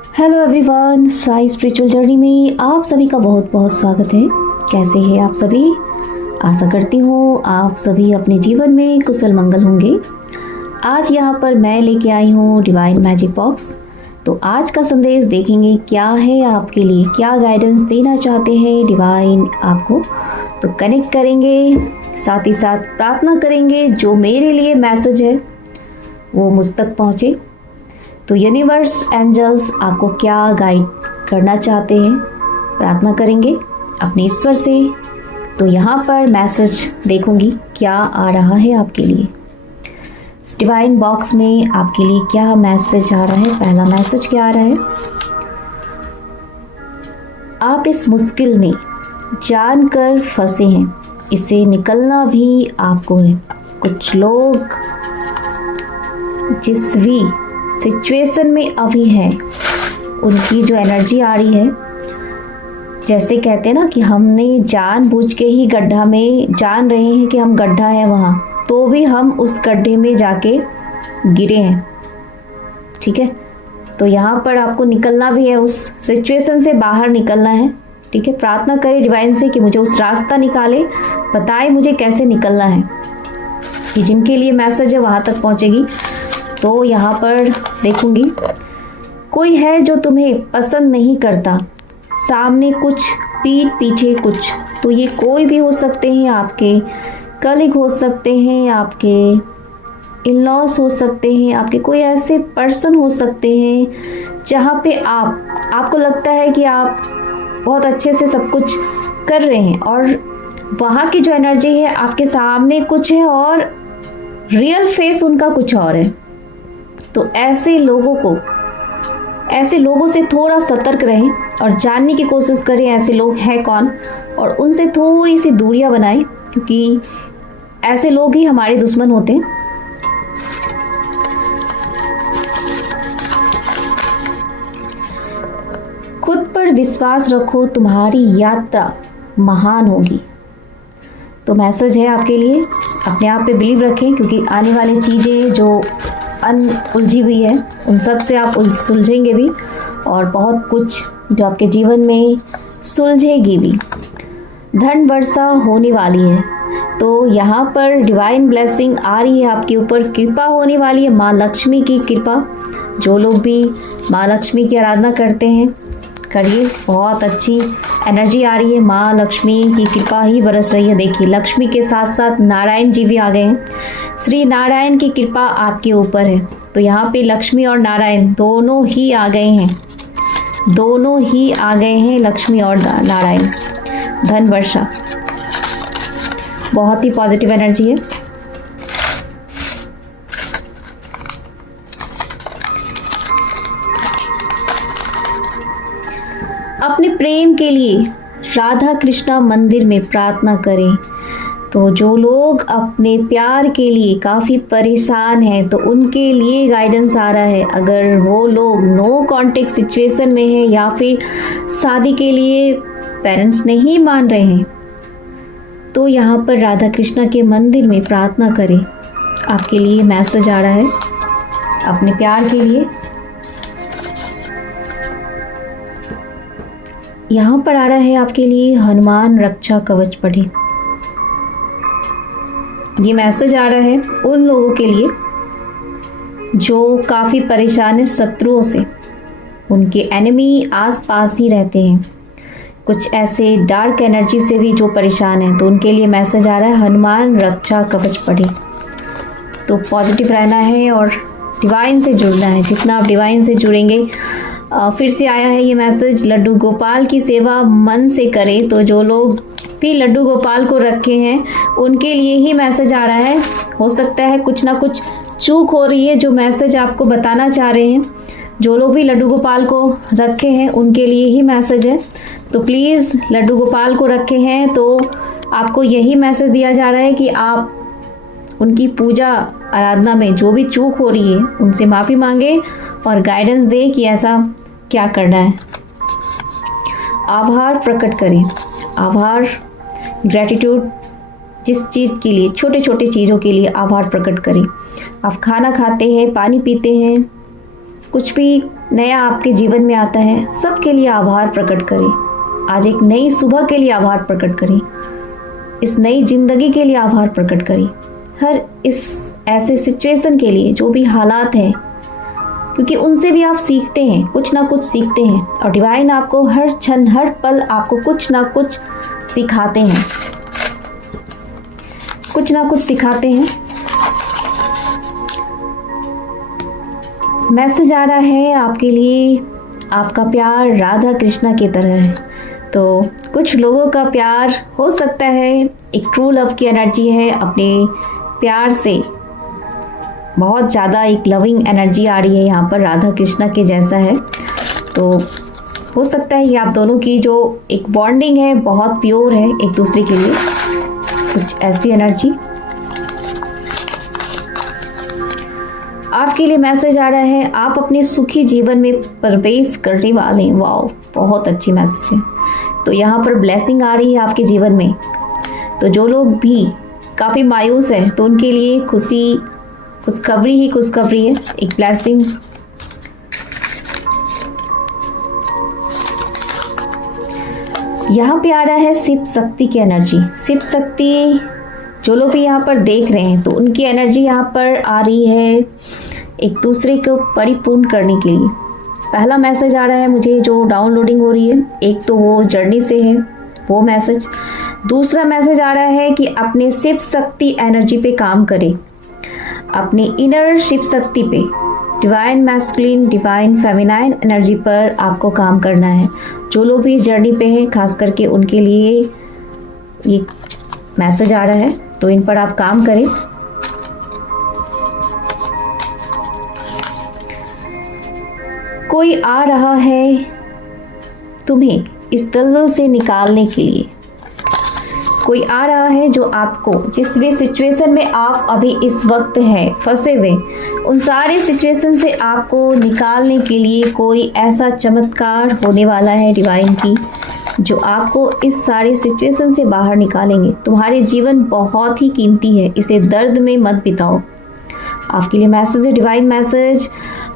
Hello everyone, Sai spiritual journey में आप सभी का बहुत बहुत स्वागत है। कैसे हैं आप सभी? आशा करती हूँ आप सभी अपने जीवन में कुशल मंगल होंगे। आज यहाँ पर मैं लेके आई हूँ डिवाइन मैजिक बॉक्स। तो आज का संदेश देखेंगे क्या है आपके लिए, क्या गाइडेंस देना चाहते हैं डिवाइन आपको। तो कनेक्ट करेंगे, साथ ही साथ प्रार्थना करेंगे जो मेरे लिए मैसेज है वो मुझ तक पहुँचे। तो यूनिवर्स एंजल्स आपको क्या गाइड करना चाहते हैं, प्रार्थना करेंगे अपने ईश्वर से। तो यहाँ पर मैसेज देखूंगी क्या आ रहा है आपके लिए। इस डिवाइन बॉक्स में आपके लिए क्या मैसेज आ रहा है। पहला मैसेज क्या आ रहा है, आप इस मुश्किल में जानकर फंसे हैं, इससे निकलना भी आपको है। कुछ लोग जिस भी सिचुएशन में अभी है उनकी जो एनर्जी आ रही है, जैसे कहते हैं ना कि हमने जानबूझ के ही गड्ढा में, जान रहे हैं कि हम गड्ढा है वहाँ, तो भी हम उस गड्ढे में जाके गिरे हैं। ठीक है, तो यहाँ पर आपको निकलना भी है, उस सिचुएशन से बाहर निकलना है। ठीक है, प्रार्थना करें डिवाइन से कि मुझे उस रास्ता निकाले, बताए मुझे कैसे निकलना है। कि जिनके लिए मैसेज है वहाँ तक पहुँचेगी। तो यहाँ पर देखूंगी, कोई है जो तुम्हें पसंद नहीं करता, सामने कुछ पीठ पीछे कुछ। तो ये कोई भी हो सकते हैं, आपके कलीग हो सकते हैं, आपके इन लॉस हो सकते हैं, आपके कोई ऐसे पर्सन हो सकते हैं जहाँ पे आपको लगता है कि आप बहुत अच्छे से सब कुछ कर रहे हैं और वहाँ की जो एनर्जी है आपके सामने कुछ है और रियल फेस उनका कुछ और है। तो ऐसे लोगों से थोड़ा सतर्क रहें और जानने की कोशिश करें ऐसे लोग हैं कौन, और उनसे थोड़ी सी दूरियां बनाएं, क्योंकि ऐसे लोग ही हमारे दुश्मन होते हैं। खुद पर विश्वास रखो, तुम्हारी यात्रा महान होगी। तो मैसेज है आपके लिए, अपने आप पे बिलीव रखें, क्योंकि आने वाली चीज़ें जो उलझी हुई है उन सब से आप सुलझेंगे भी, और बहुत कुछ जो आपके जीवन में सुलझेगी भी। धन वर्षा होने वाली है, तो यहाँ पर डिवाइन ब्लेसिंग आ रही है आपके ऊपर, कृपा होने वाली है, माँ लक्ष्मी की कृपा। जो लोग भी माँ लक्ष्मी की आराधना करते हैं करिए, बहुत अच्छी एनर्जी आ रही है, माँ लक्ष्मी की कृपा ही बरस रही है। देखिए, लक्ष्मी के साथ साथ नारायण जी भी आ गए हैं, श्री नारायण की कृपा आपके ऊपर है। तो यहाँ पे लक्ष्मी और नारायण दोनों ही आ गए हैं, लक्ष्मी और नारायण। धन वर्षा, बहुत ही पॉजिटिव एनर्जी है। अपने प्रेम के लिए राधा कृष्णा मंदिर में प्रार्थना करें। तो जो लोग अपने प्यार के लिए काफ़ी परेशान हैं तो उनके लिए गाइडेंस आ रहा है। अगर वो लोग नो कॉन्टेक्ट सिचुएशन में हैं या फिर शादी के लिए पेरेंट्स नहीं मान रहे हैं, तो यहाँ पर राधा कृष्णा के मंदिर में प्रार्थना करें। आपके लिए मैसेज आ रहा है अपने प्यार के लिए। यहाँ पर आ रहा है आपके लिए हनुमान रक्षा कवच पढ़े। ये मैसेज आ रहा है उन लोगों के लिए जो काफ़ी परेशान है शत्रुओं से, उनके एनिमी आसपास ही रहते हैं, कुछ ऐसे डार्क एनर्जी से भी जो परेशान है, तो उनके लिए मैसेज आ रहा है हनुमान रक्षा कवच पढ़े। तो पॉजिटिव रहना है और डिवाइन से जुड़ना है। जितना आप डिवाइन से जुड़ेंगे, फिर से आया है ये मैसेज, लड्डू गोपाल की सेवा मन से करें। तो जो लोग भी लड्डू गोपाल को रखे हैं उनके लिए ही मैसेज आ रहा है। हो सकता है कुछ ना कुछ चूक हो रही है जो मैसेज आपको बताना चाह रहे हैं। जो लोग भी लड्डू गोपाल को रखे हैं उनके लिए ही मैसेज है। तो प्लीज़ लड्डू गोपाल को रखे हैं तो आपको यही मैसेज दिया जा रहा है कि आप उनकी पूजा आराधना में जो भी चूक हो रही है उनसे माफ़ी मांगे और गाइडेंस दे कि ऐसा क्या करना है। आभार प्रकट करें, आभार, ग्रैटिट्यूड, जिस चीज़ के लिए, छोटे छोटे चीज़ों के लिए आभार प्रकट करें। आप खाना खाते हैं, पानी पीते हैं, कुछ भी नया आपके जीवन में आता है, सबके लिए आभार प्रकट करें। आज एक नई सुबह के लिए आभार प्रकट करें, इस नई जिंदगी के लिए आभार प्रकट करें, हर इस ऐसे सिचुएशन के लिए जो भी हालात हैं, क्योंकि उनसे भी आप सीखते हैं, कुछ ना कुछ सीखते हैं। और डिवाइन आपको हर क्षण हर पल आपको कुछ ना कुछ सिखाते हैं, कुछ ना कुछ सिखाते हैं। मैसेज आ रहा है आपके लिए, आपका प्यार राधा कृष्णा की तरह है। तो कुछ लोगों का प्यार हो सकता है एक ट्रू लव की एनर्जी है, अपने प्यार से बहुत ज़्यादा एक लविंग एनर्जी आ रही है यहाँ पर, राधा कृष्णा के जैसा है। तो हो सकता है कि आप दोनों की जो एक बॉन्डिंग है बहुत प्योर है एक दूसरे के लिए, कुछ ऐसी एनर्जी आपके लिए मैसेज आ रहा है। आप अपने सुखी जीवन में प्रवेश करने वाले हैं। वाओ, बहुत अच्छी मैसेज है। तो यहाँ पर ब्लेसिंग आ रही है आपके जीवन में। तो जो लोग भी काफ़ी मायूस है तो उनके लिए खुशखबरी ही खुशखबरी है, एक ब्लेसिंग। यहाँ पे आ रहा है शिव शक्ति की एनर्जी। शिव शक्ति जो लोग भी यहाँ पर देख रहे हैं तो उनकी एनर्जी यहाँ पर आ रही है एक दूसरे को परिपूर्ण करने के लिए। पहला मैसेज आ रहा है मुझे जो डाउनलोडिंग हो रही है, एक तो वो जर्नी से है वो मैसेज। दूसरा मैसेज आ रहा है कि अपने शिव शक्ति एनर्जी पे काम करें, अपने इनर शिव शक्ति पे, divine masculine divine feminine energy पर आपको काम करना है। जो लोग भी इस जर्नी पे हैं खास करके उनके लिए ये मैसेज आ रहा है, तो इन पर आप काम करें। कोई आ रहा है तुम्हें इस दलदल से निकालने के लिए। कोई आ रहा है जो आपको जिस भी सिचुएशन में आप अभी इस वक्त हैं फंसे हुए, उन सारे सिचुएशन से आपको निकालने के लिए कोई ऐसा चमत्कार होने वाला है डिवाइन की, जो आपको इस सारे सिचुएशन से बाहर निकालेंगे। तुम्हारे जीवन बहुत ही कीमती है, इसे दर्द में मत बिताओ। आपके लिए मैसेज है डिवाइन मैसेज।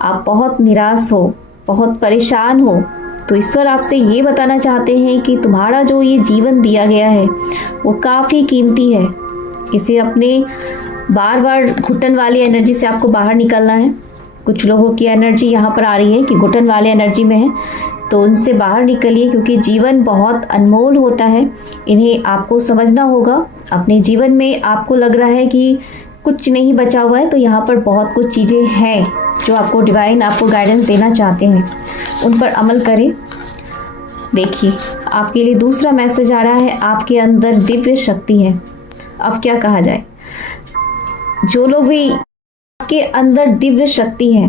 आप बहुत निराश हो, बहुत परेशान हो, तो ईश्वर आपसे ये बताना चाहते हैं कि तुम्हारा जो ये जीवन दिया गया है वो काफ़ी कीमती है। इसे अपने बार बार घुटन वाली एनर्जी से आपको बाहर निकलना है। कुछ लोगों की एनर्जी यहाँ पर आ रही है कि घुटन वाले एनर्जी में है, तो उनसे बाहर निकलिए, क्योंकि जीवन बहुत अनमोल होता है। इन्हें आपको समझना होगा। अपने जीवन में आपको लग रहा है कि कुछ नहीं बचा हुआ है, तो यहाँ पर बहुत कुछ चीज़ें हैं जो आपको डिवाइन आपको गाइडेंस देना चाहते हैं, उन पर अमल करें। देखिए आपके लिए दूसरा मैसेज आ रहा है, आपके अंदर दिव्य शक्ति है। अब क्या कहा जाए, जो लोग भी आपके अंदर दिव्य शक्ति है,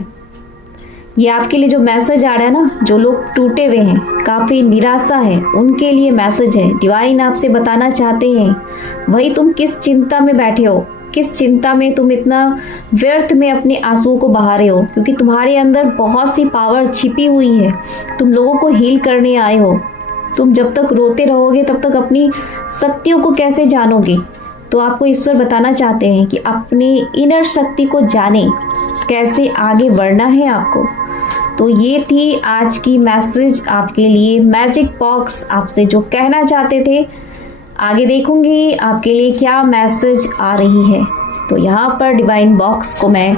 ये आपके लिए जो मैसेज आ रहा है ना, जो लोग टूटे हुए हैं, काफ़ी निराशा है, उनके लिए मैसेज है। डिवाइन आपसे बताना चाहते हैं वही तुम किस चिंता में बैठे हो, किस चिंता में तुम इतना व्यर्थ में अपने आंसुओं को बहा रहे हो, क्योंकि तुम्हारे अंदर बहुत सी पावर छिपी हुई है। तुम लोगों को हील करने आए हो। तुम जब तक रोते रहोगे तब तक अपनी शक्तियों को कैसे जानोगे। तो आपको ईश्वर बताना चाहते हैं कि अपनी इनर शक्ति को जाने, कैसे आगे बढ़ना है आपको। तो ये थी आज की मैसेज आपके लिए। मैजिक बॉक्स आपसे जो कहना चाहते थे, आगे देखूंगी आपके लिए क्या मैसेज आ रही है। तो यहाँ पर डिवाइन बॉक्स को मैं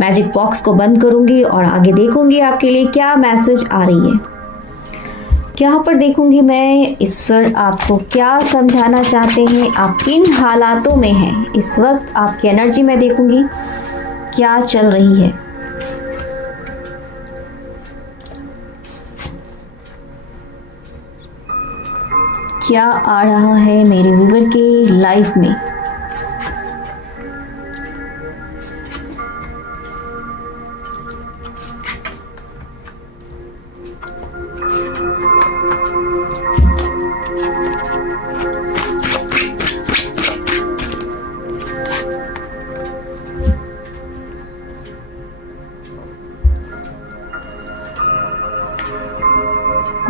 मैजिक बॉक्स को बंद करूंगी और आगे देखूंगी आपके लिए क्या मैसेज आ रही है। यहाँ पर देखूंगी मैं ईश्वर आपको क्या समझाना चाहते हैं, आप किन हालातों में हैं इस वक्त। आपकी एनर्जी में देखूंगी क्या चल रही है। क्या आ रहा है मेरे व्यूअर के लाइफ में।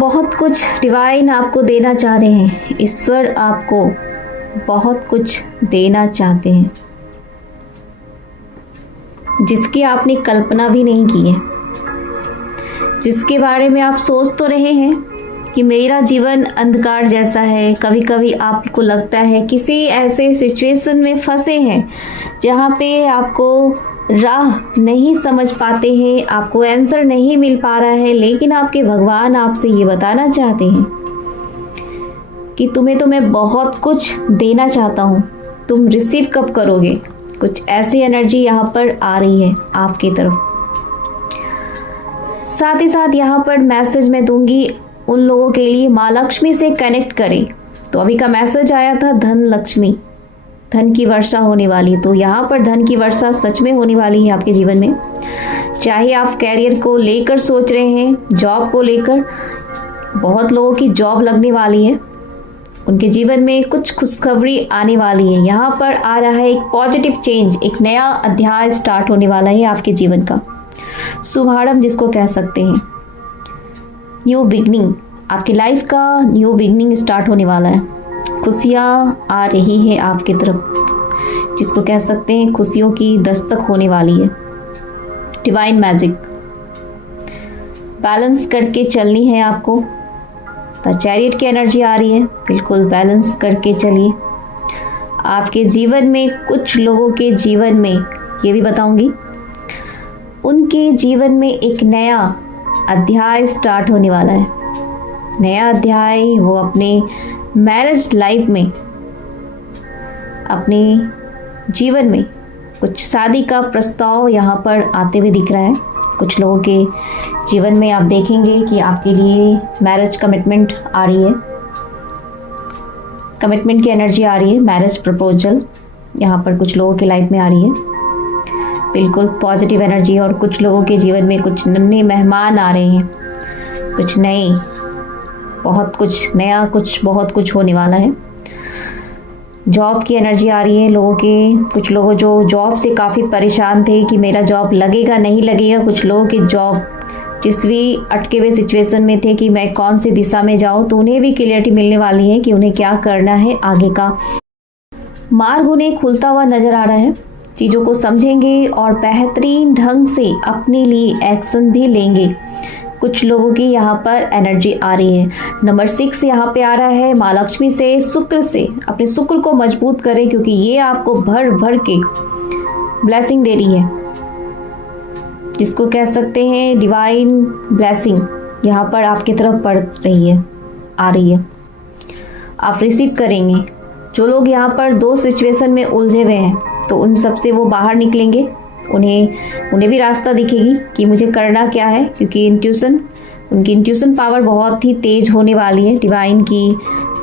बहुत कुछ डिवाइन आपको देना चाह रहे हैं। ईश्वर आपको बहुत कुछ देना चाहते हैं जिसकी आपने कल्पना भी नहीं की है। जिसके बारे में आप सोच तो रहे हैं कि मेरा जीवन अंधकार जैसा है। कभी कभी आपको लगता है किसी ऐसे सिचुएशन में फंसे हैं जहाँ पे आपको राह नहीं समझ पाते हैं, आपको आंसर नहीं मिल पा रहा है, लेकिन आपके भगवान आपसे ये बताना चाहते हैं कि तुम्हें तो मैं बहुत कुछ देना चाहता हूँ, तुम रिसीव कब करोगे। कुछ ऐसी एनर्जी यहाँ पर आ रही है आपकी तरफ। साथ ही साथ यहाँ पर मैसेज मैं दूंगी उन लोगों के लिए, माँ लक्ष्मी से कनेक्ट करें। तो अभी का मैसेज आया था धन लक्ष्मी, धन की वर्षा होने वाली। तो यहाँ पर धन की वर्षा सच में होने वाली है आपके जीवन में। चाहे आप कैरियर को लेकर सोच रहे हैं, जॉब को लेकर, बहुत लोगों की जॉब लगने वाली है, उनके जीवन में कुछ खुशखबरी आने वाली है। यहाँ पर आ रहा है एक पॉजिटिव चेंज, एक नया अध्याय स्टार्ट होने वाला है आपके जीवन का। शुभारंभ जिसको कह सकते हैं, न्यू बिगनिंग, आपकी लाइफ का न्यू बिगनिंग स्टार्ट होने वाला है। खुशियाँ आ रही है आपकी तरफ, जिसको कह सकते हैं खुशियों की दस्तक होने वाली है। डिवाइन मैजिक, बैलेंस करके चलनी है आपको। द चैरियट की एनर्जी आ रही है, बिल्कुल बैलेंस करके चलिए। आपके जीवन में कुछ लोगों के जीवन में ये भी बताऊंगी, उनके जीवन में एक नया अध्याय स्टार्ट होने वाला है। नया अध्याय, वो अपने मैरिज लाइफ में, अपने जीवन में कुछ शादी का प्रस्ताव यहाँ पर आते हुए दिख रहा है। कुछ लोगों के जीवन में आप देखेंगे कि आपके लिए मैरिज कमिटमेंट आ रही है, कमिटमेंट की एनर्जी आ रही है। मैरिज प्रपोजल यहाँ पर कुछ लोगों की लाइफ में आ रही है, बिल्कुल पॉजिटिव एनर्जी। और कुछ लोगों के जीवन में कुछ नए मेहमान आ रहे हैं, कुछ नए, बहुत कुछ नया, बहुत कुछ होने वाला है। जॉब की एनर्जी आ रही है लोगों के, कुछ लोग जो जॉब से काफ़ी परेशान थे कि मेरा जॉब लगेगा नहीं लगेगा। कुछ लोगों की जॉब जिस भी अटके हुए सिचुएशन में थे कि मैं कौन सी दिशा में जाऊं, तो उन्हें भी क्लियरिटी मिलने वाली है कि उन्हें क्या करना है। आगे का मार्ग उन्हें खुलता हुआ नजर आ रहा है। चीज़ों को समझेंगे और बेहतरीन ढंग से अपने लिए एक्शन भी लेंगे। कुछ लोगों की यहाँ पर एनर्जी आ रही है। नंबर 6 यहाँ पे आ रहा है माँ लक्ष्मी से, शुक्र से। अपने शुक्र को मजबूत करें क्योंकि ये आपको भर भर के ब्लेसिंग दे रही है, जिसको कह सकते हैं डिवाइन ब्लेसिंग यहाँ पर आपकी तरफ पड़ रही है, आ रही है, आप रिसीव करेंगे। जो लोग यहाँ पर 2 सिचुएशन में उलझे हुए हैं तो उन सब से वो बाहर निकलेंगे। उन्हें भी रास्ता दिखेगी कि मुझे करना क्या है, क्योंकि उनकी इंट्यूशन पावर बहुत ही तेज होने वाली है। डिवाइन की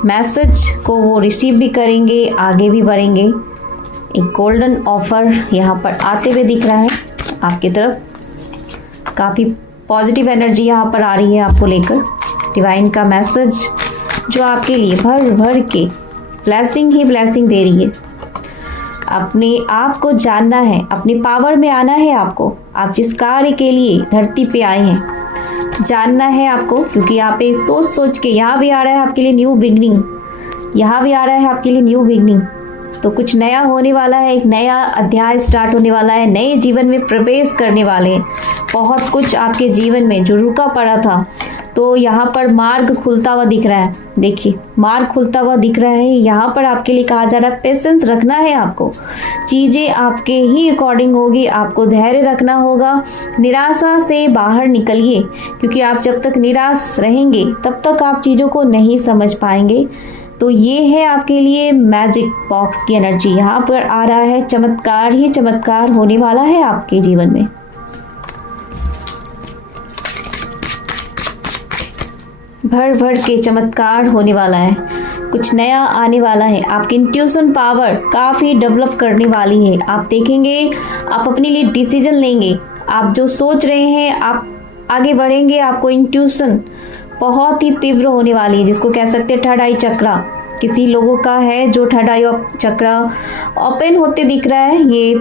मैसेज को वो रिसीव भी करेंगे, आगे भी बढ़ेंगे। एक गोल्डन ऑफर यहाँ पर आते हुए दिख रहा है आपकी तरफ। काफ़ी पॉजिटिव एनर्जी यहाँ पर आ रही है आपको लेकर। डिवाइन का मैसेज जो आपके लिए भर भर के ब्लेसिंग ही ब्लेसिंग दे रही है। अपने आप को जानना है, अपनी पावर में आना है आपको। आप जिस कार्य के लिए धरती पे आए हैं जानना है आपको, क्योंकि यहाँ पे सोच सोच के, यहाँ भी आ रहा है आपके लिए न्यू बिगनिंग, यहाँ भी आ रहा है आपके लिए न्यू बिगनिंग। तो कुछ नया होने वाला है, एक नया अध्याय स्टार्ट होने वाला है, नए जीवन में प्रवेश करने वाले हैं। बहुत कुछ आपके जीवन में जो रुका पड़ा था, तो यहाँ पर मार्ग खुलता हुआ दिख रहा है। देखिए, मार्ग खुलता हुआ दिख रहा है। यहाँ पर आपके लिए कहा जा रहा है पेशेंस रखना है आपको, चीज़ें आपके ही अकॉर्डिंग होगी, आपको धैर्य रखना होगा। निराशा से बाहर निकलिए, क्योंकि आप जब तक निराश रहेंगे तब तक आप चीज़ों को नहीं समझ पाएंगे। तो ये है आपके लिए मैजिक बॉक्स की एनर्जी। यहाँ पर आ रहा है चमत्कार ही चमत्कार होने वाला है आपके जीवन में। भर भर के चमत्कार होने वाला है, कुछ नया आने वाला है। आपकी इंट्यूशन पावर काफ़ी डेवलप करने वाली है। आप देखेंगे, आप अपने लिए डिसीजन लेंगे, आप जो सोच रहे हैं आप आगे बढ़ेंगे। आपको इंट्यूशन बहुत ही तीव्र होने वाली है, जिसको कह सकते हैं थर्ड आई चक्रा। किसी लोगों का है जो थर्ड आई चक्रा ओपन होते दिख रहा है, ये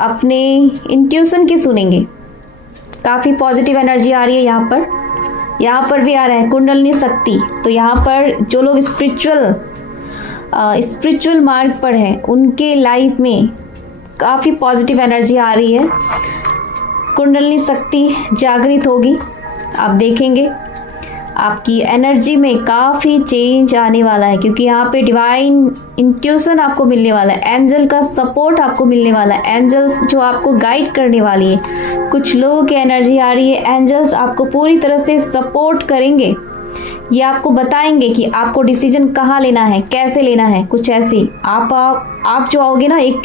अपने इंट्यूशन की सुनेंगे। काफ़ी पॉजिटिव एनर्जी आ रही है यहाँ पर भी आ रहा है कुंडलिनी शक्ति। तो यहाँ पर जो लोग स्पिरिचुअल मार्ग पर हैं उनके लाइफ में काफ़ी पॉजिटिव एनर्जी आ रही है। कुंडलिनी शक्ति जागृत होगी, आप देखेंगे आपकी एनर्जी में काफ़ी चेंज आने वाला है, क्योंकि यहाँ पे डिवाइन इंट्यूशन आपको मिलने वाला है, एंजल का सपोर्ट आपको मिलने वाला है, एंजल्स जो आपको गाइड करने वाली है। कुछ लोगों की एनर्जी आ रही है, एंजल्स आपको पूरी तरह से सपोर्ट करेंगे, ये आपको बताएंगे कि आपको डिसीजन कहाँ लेना है, कैसे लेना है। कुछ ऐसे आप जो आओगे ना एक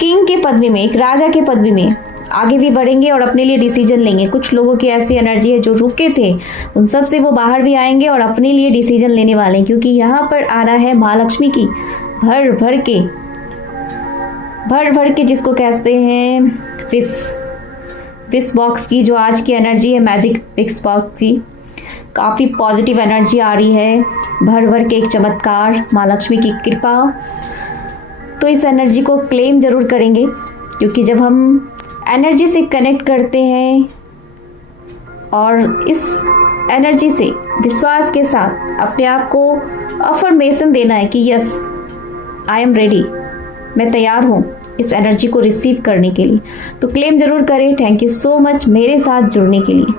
किंग के पदवी में, एक राजा के पदवी में आगे भी बढ़ेंगे और अपने लिए डिसीजन लेंगे। कुछ लोगों की ऐसी एनर्जी है जो रुके थे, उन सब से वो बाहर भी आएंगे और अपने लिए डिसीजन लेने वाले हैं, क्योंकि यहाँ पर आ रहा है महालक्ष्मी की भर भर के जिसको कहते हैं विश बॉक्स की जो आज की एनर्जी है, मैजिक विश बॉक्स की काफ़ी पॉजिटिव एनर्जी आ रही है, भर के एक चमत्कार, महालक्ष्मी की कृपा। तो इस एनर्जी को क्लेम ज़रूर करेंगे, क्योंकि जब हम एनर्जी से कनेक्ट करते हैं और इस एनर्जी से विश्वास के साथ अपने आप को अफर्मेशन देना है कि यस आई एम रेडी, मैं तैयार हूँ इस एनर्जी को रिसीव करने के लिए। तो क्लेम ज़रूर करें। थैंक यू सो मच मेरे साथ जुड़ने के लिए।